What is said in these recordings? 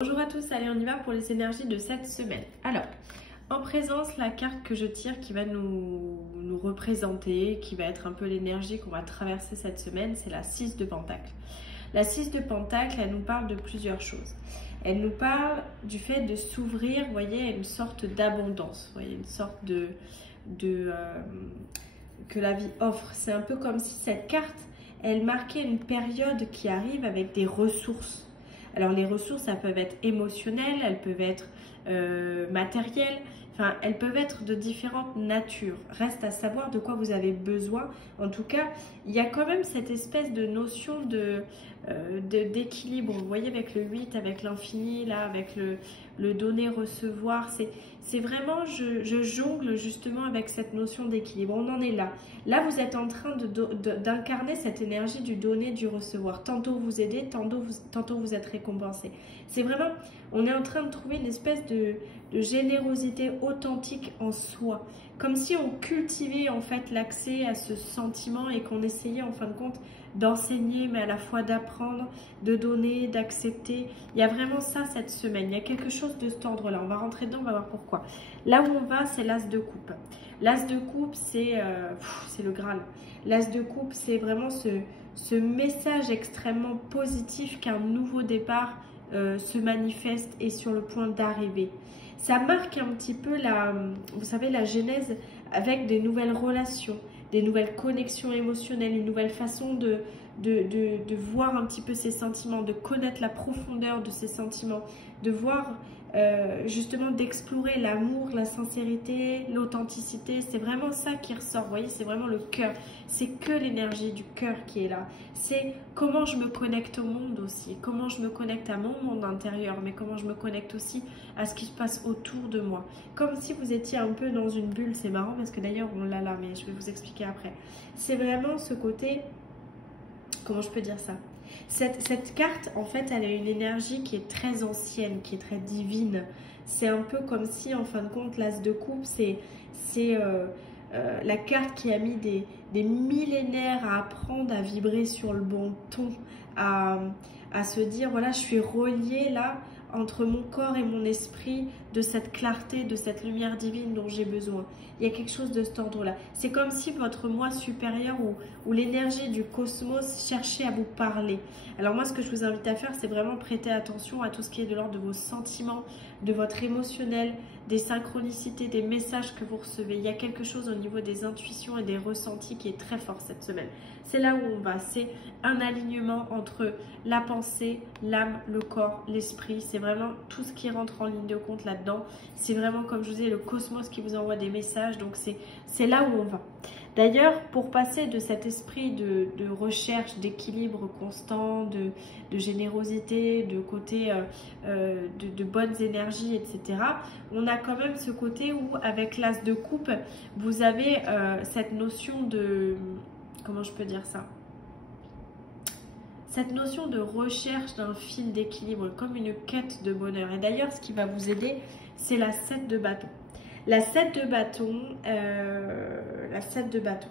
Bonjour à tous, allez on y va pour les énergies de cette semaine. Alors, en présence, la carte que je tire qui va nous représenter, qui va être un peu l'énergie qu'on va traverser cette semaine, c'est la 6 de Pentacle. La 6 de Pentacle, elle nous parle de plusieurs choses. Elle nous parle du fait de s'ouvrir, vous voyez, à une sorte d'abondance, vous voyez, une sorte que la vie offre. C'est un peu comme si cette carte, elle marquait une période qui arrive avec des ressources. Alors les ressources, elles peuvent être émotionnelles, elles peuvent être matérielles, enfin elles peuvent être de différentes natures. Reste à savoir de quoi vous avez besoin. En tout cas, il y a quand même cette espèce de notion d'équilibre. Vous voyez avec le 8, avec l'infini, là, avec le donner-recevoir. C'est vraiment, je jongle justement avec cette notion d'équilibre. On en est là. Là, vous êtes en train d'incarner cette énergie du donner, du recevoir. Tantôt vous aidez, tantôt vous êtes récompensé. C'est vraiment, on est en train de trouver une espèce de générosité authentique en soi. Comme si on cultivait en fait l'accès à ce sentiment et qu'on essayait en fin de compte d'enseigner, mais à la fois d'apprendre, de donner, d'accepter. Il y a vraiment ça cette semaine. Il y a quelque chose de cet ordre-là. On va rentrer dedans, on va voir pourquoi. Là où on va, c'est l'as de coupe. L'as de coupe, c'est le Graal. L'as de coupe, c'est vraiment ce message extrêmement positif qu'un nouveau départ se manifeste et sur le point d'arriver. Ça marque un petit peu vous savez, la genèse avec des nouvelles relations, des nouvelles connexions émotionnelles, une nouvelle façon de voir un petit peu ses sentiments, de connaître la profondeur de ses sentiments, de voir justement d'explorer l'amour, la sincérité, l'authenticité. C'est vraiment ça qui ressort, vous voyez, c'est vraiment le cœur. C'est que l'énergie du cœur qui est là. C'est comment je me connecte au monde aussi, comment je me connecte à mon monde intérieur, mais comment je me connecte aussi à ce qui se passe autour de moi. Comme si vous étiez un peu dans une bulle, c'est marrant parce que d'ailleurs on l'a là, mais je vais vous expliquer après. C'est vraiment ce côté, comment je peux dire ça ? Cette carte, en fait, elle a une énergie qui est très ancienne, qui est très divine. C'est un peu comme si, en fin de compte, l'as de coupe, c'est la carte qui a mis des millénaires à apprendre à vibrer sur le bon ton, à se dire, voilà, je suis reliée là entre mon corps et mon esprit de cette clarté, de cette lumière divine dont j'ai besoin. Il y a quelque chose de cet ordre-là. C'est comme si votre moi supérieur ou l'énergie du cosmos cherchait à vous parler. Alors moi, ce que je vous invite à faire, c'est vraiment prêter attention à tout ce qui est de l'ordre de vos sentiments, de votre émotionnel, des synchronicités, des messages que vous recevez. Il y a quelque chose au niveau des intuitions et des ressentis qui est très fort cette semaine. C'est là où on va. C'est un alignement entre la pensée, l'âme, le corps, l'esprit. C'est vraiment tout ce qui rentre en ligne de compte là-dedans. C'est vraiment, comme je vous disais, le cosmos qui vous envoie des messages. Donc c'est là où on va. D'ailleurs, pour passer de cet esprit de recherche, d'équilibre constant, de générosité, de côté de bonnes énergies, etc., on a quand même ce côté où, avec l'as de coupe, vous avez cette notion de... Comment je peux dire ça ? Cette notion de recherche d'un fil d'équilibre, comme une quête de bonheur. Et d'ailleurs, ce qui va vous aider, c'est la 7 de bâton. La 7 de bâton, la 7 de bâton.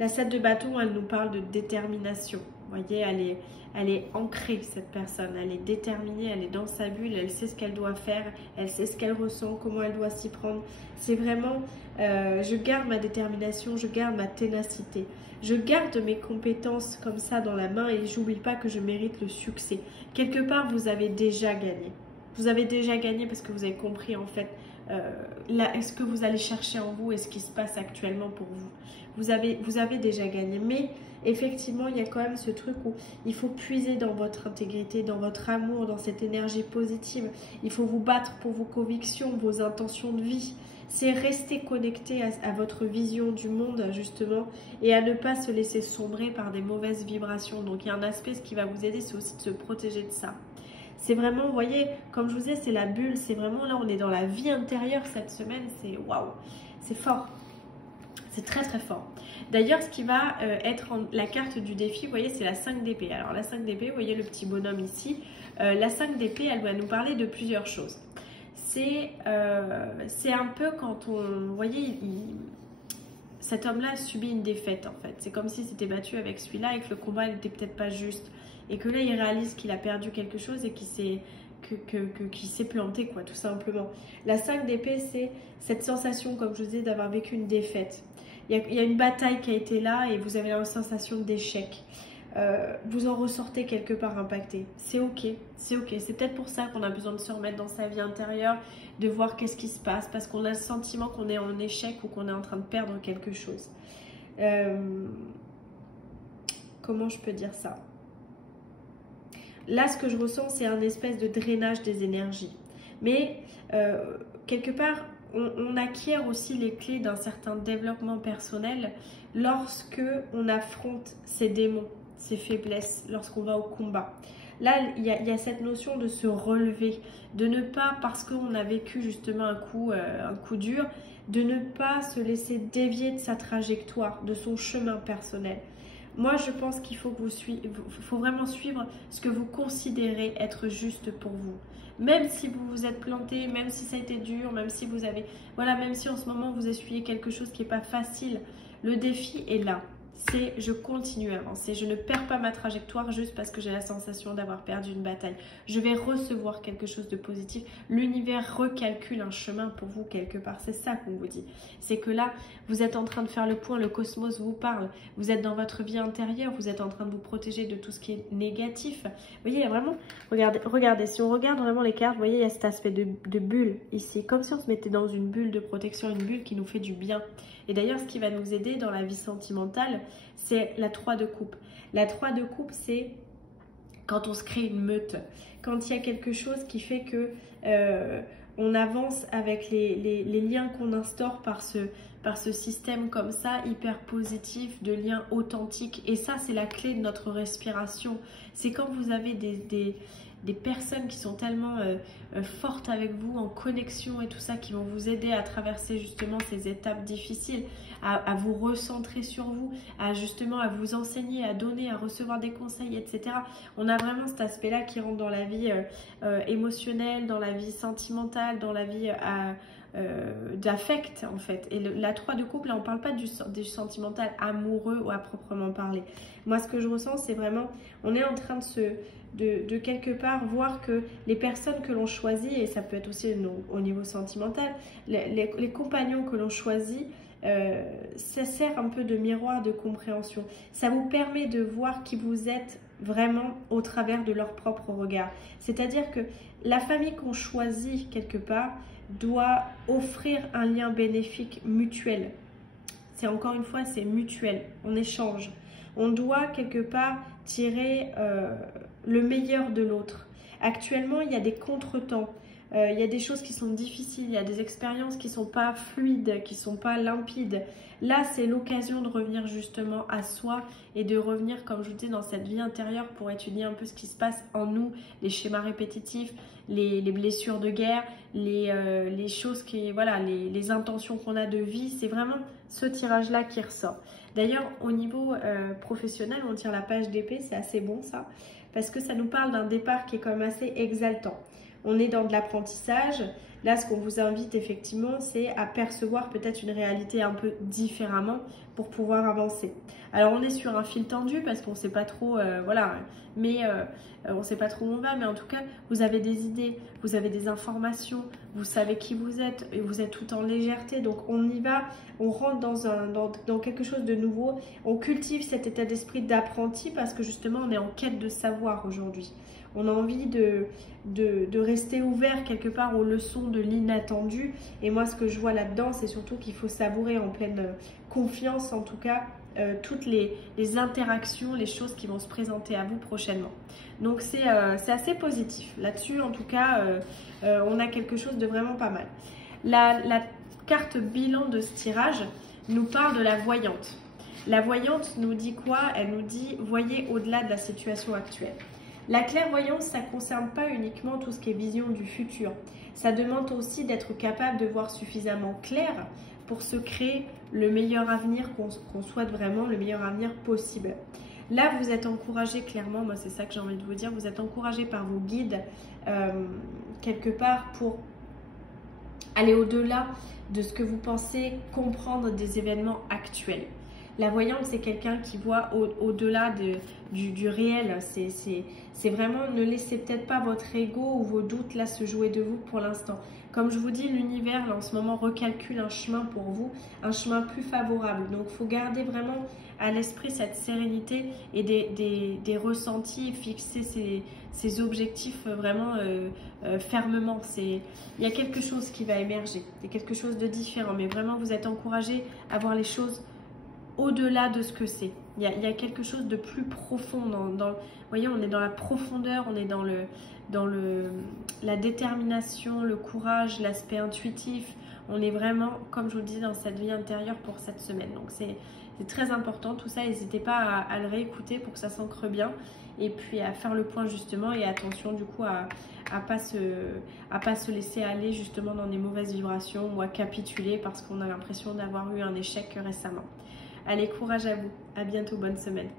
La 7 de bâton, elle nous parle de détermination. Vous voyez, elle est ancrée, cette personne. Elle est déterminée, elle est dans sa bulle, elle sait ce qu'elle doit faire, elle sait ce qu'elle ressent, comment elle doit s'y prendre. C'est vraiment, je garde ma détermination, je garde ma ténacité. Je garde mes compétences comme ça dans la main et j'oublie pas que je mérite le succès. Quelque part, vous avez déjà gagné. Vous avez déjà gagné parce que vous avez compris en fait ce que vous allez chercher en vous et ce qui se passe actuellement pour vous. Vous avez déjà gagné. Mais effectivement, il y a quand même ce truc où il faut puiser dans votre intégrité, dans votre amour, dans cette énergie positive. Il faut vous battre pour vos convictions, vos intentions de vie. C'est rester connecté à votre vision du monde justement et à ne pas se laisser sombrer par des mauvaises vibrations. Donc il y a un aspect, ce qui va vous aider, c'est aussi de se protéger de ça. C'est vraiment, vous voyez, comme je vous disais, c'est la bulle, c'est vraiment là, on est dans la vie intérieure cette semaine, c'est waouh, c'est fort, c'est très très fort. D'ailleurs, ce qui va être la carte du défi, vous voyez, c'est la 5 d'épée. Alors la 5 d'épée, vous voyez le petit bonhomme ici, la 5 d'épée, elle va nous parler de plusieurs choses. C'est un peu quand on, vous voyez, cet homme-là subit une défaite en fait. C'est comme s'il s'était battu avec celui-là et que le combat n'était peut-être pas juste. et que là il réalise qu'il a perdu quelque chose et qu'il s'est planté, quoi, tout simplement. La 5 d'épée, c'est cette sensation, comme je vous disais, d'avoir vécu une défaite. Il y a une bataille qui a été là et vous avez la sensation d'échec. Vous en ressortez quelque part impacté. C'est ok, c'est ok. C'est peut-être pour ça qu'on a besoin de se remettre dans sa vie intérieure, de voir qu'est-ce qui se passe, parce qu'on a le sentiment qu'on est en échec ou qu'on est en train de perdre quelque chose. Comment je peux dire ça? Là, ce que je ressens, c'est un espèce de drainage des énergies. Mais quelque part, on acquiert aussi les clés d'un certain développement personnel lorsque on affronte ses démons, ses faiblesses, lorsqu'on va au combat. Là, il y a cette notion de se relever, de ne pas, parce qu'on a vécu justement un coup dur, de ne pas se laisser dévier de sa trajectoire, de son chemin personnel. Moi, je pense qu'il faut vraiment suivre ce que vous considérez être juste pour vous. Même si vous vous êtes planté, même si ça a été dur, même si vous avez... Voilà, même si en ce moment vous essuyez quelque chose qui n'est pas facile, le défi est là. C'est je continue à avancer, je ne perds pas ma trajectoire juste parce que j'ai la sensation d'avoir perdu une bataille. Je vais recevoir quelque chose de positif. L'univers recalcule un chemin pour vous quelque part. C'est ça qu'on vous dit. C'est que là, vous êtes en train de faire le point, le cosmos vous parle. Vous êtes dans votre vie intérieure, vous êtes en train de vous protéger de tout ce qui est négatif. Vous voyez, il y a vraiment... Regardez, si on regarde vraiment les cartes, vous voyez, il y a cet aspect de bulle ici. Comme si on se mettait dans une bulle de protection, une bulle qui nous fait du bien. Et d'ailleurs, ce qui va nous aider dans la vie sentimentale, c'est la 3 de coupe. La 3 de coupe, c'est quand on se crée une meute. Quand il y a quelque chose qui fait que on avance avec les liens qu'on instaure par ce système comme ça, hyper positif, de liens authentiques. Et ça, c'est la clé de notre respiration. C'est quand vous avez des personnes qui sont tellement fortes avec vous, en connexion et tout ça, qui vont vous aider à traverser justement ces étapes difficiles, à vous recentrer sur vous, à vous enseigner, à donner, à recevoir des conseils, etc. On a vraiment cet aspect-là qui rentre dans la vie émotionnelle, dans la vie sentimentale, dans la vie d'affect en fait. Et la 3 de couple, là on parle pas du sentimental amoureux ou à proprement parler. Moi ce que je ressens, c'est vraiment, on est en train de quelque part voir que les personnes que l'on choisit, et ça peut être aussi au niveau sentimental, les compagnons que l'on choisit, ça sert un peu de miroir de compréhension. Ça vous permet de voir qui vous êtes vraiment au travers de leur propre regard. C'est-à-dire que la famille qu'on choisit quelque part doit offrir un lien bénéfique mutuel. C'est encore une fois, c'est mutuel, on échange. On doit quelque part tirer le meilleur de l'autre. Actuellement, il y a des contretemps. Il y a des choses qui sont difficiles, il y a des expériences qui ne sont pas fluides, qui ne sont pas limpides. Là, c'est l'occasion de revenir justement à soi et de revenir, comme je vous dis, dans cette vie intérieure pour étudier un peu ce qui se passe en nous, les schémas répétitifs, les blessures de guerre, les choses qui, voilà, les intentions qu'on a de vie. C'est vraiment ce tirage-là qui ressort. D'ailleurs, au niveau professionnel, on tire la page d'épée, c'est assez bon ça, parce que ça nous parle d'un départ qui est quand même assez exaltant. On est dans de l'apprentissage. Là, ce qu'on vous invite effectivement, c'est à percevoir peut-être une réalité un peu différemment pour pouvoir avancer. Alors, on est sur un fil tendu parce qu'on ne sait pas trop, voilà, mais on ne sait pas trop où on va. Mais en tout cas, vous avez des idées, vous avez des informations, vous savez qui vous êtes et vous êtes tout en légèreté. Donc, on y va, on rentre dans quelque chose de nouveau. On cultive cet état d'esprit d'apprenti parce que justement, on est en quête de savoir aujourd'hui. On a envie de rester ouvert quelque part aux leçons de l'inattendu. Et moi, ce que je vois là-dedans, c'est surtout qu'il faut savourer en pleine confiance, en tout cas, toutes les interactions, les choses qui vont se présenter à vous prochainement. Donc, c'est assez positif. Là-dessus, en tout cas, on a quelque chose de vraiment pas mal. La carte bilan de ce tirage nous parle de la voyante. La voyante nous dit quoi? Elle nous dit « Voyez au-delà de la situation actuelle ». La clairvoyance, ça ne concerne pas uniquement tout ce qui est vision du futur. Ça demande aussi d'être capable de voir suffisamment clair pour se créer le meilleur avenir qu'on souhaite vraiment, le meilleur avenir possible. Là, vous êtes encouragé clairement, moi c'est ça que j'ai envie de vous dire, vous êtes encouragé par vos guides quelque part pour aller au-delà de ce que vous pensez comprendre des événements actuels. La voyante, c'est quelqu'un qui voit au-delà du réel. C'est vraiment, ne laissez peut-être pas votre ego ou vos doutes là se jouer de vous pour l'instant. Comme je vous dis, l'univers là en ce moment recalcule un chemin pour vous, un chemin plus favorable. Donc il faut garder vraiment à l'esprit cette sérénité et des ressentis, fixer ses objectifs vraiment fermement. Il y a quelque chose qui va émerger, il y a quelque chose de différent, mais vraiment vous êtes encouragé à voir les choses au-delà de ce que c'est. Il y a quelque chose de plus profond. Vous voyez, on est dans la profondeur, on est dans la détermination, le courage, l'aspect intuitif. On est vraiment, comme je vous le dis, dans cette vie intérieure pour cette semaine. Donc c'est très important tout ça. N'hésitez pas à le réécouter pour que ça s'ancre bien. Et puis à faire le point justement, et attention du coup à pas se laisser aller justement dans des mauvaises vibrations ou à capituler parce qu'on a l'impression d'avoir eu un échec récemment. Allez, courage à vous. À bientôt, bonne semaine.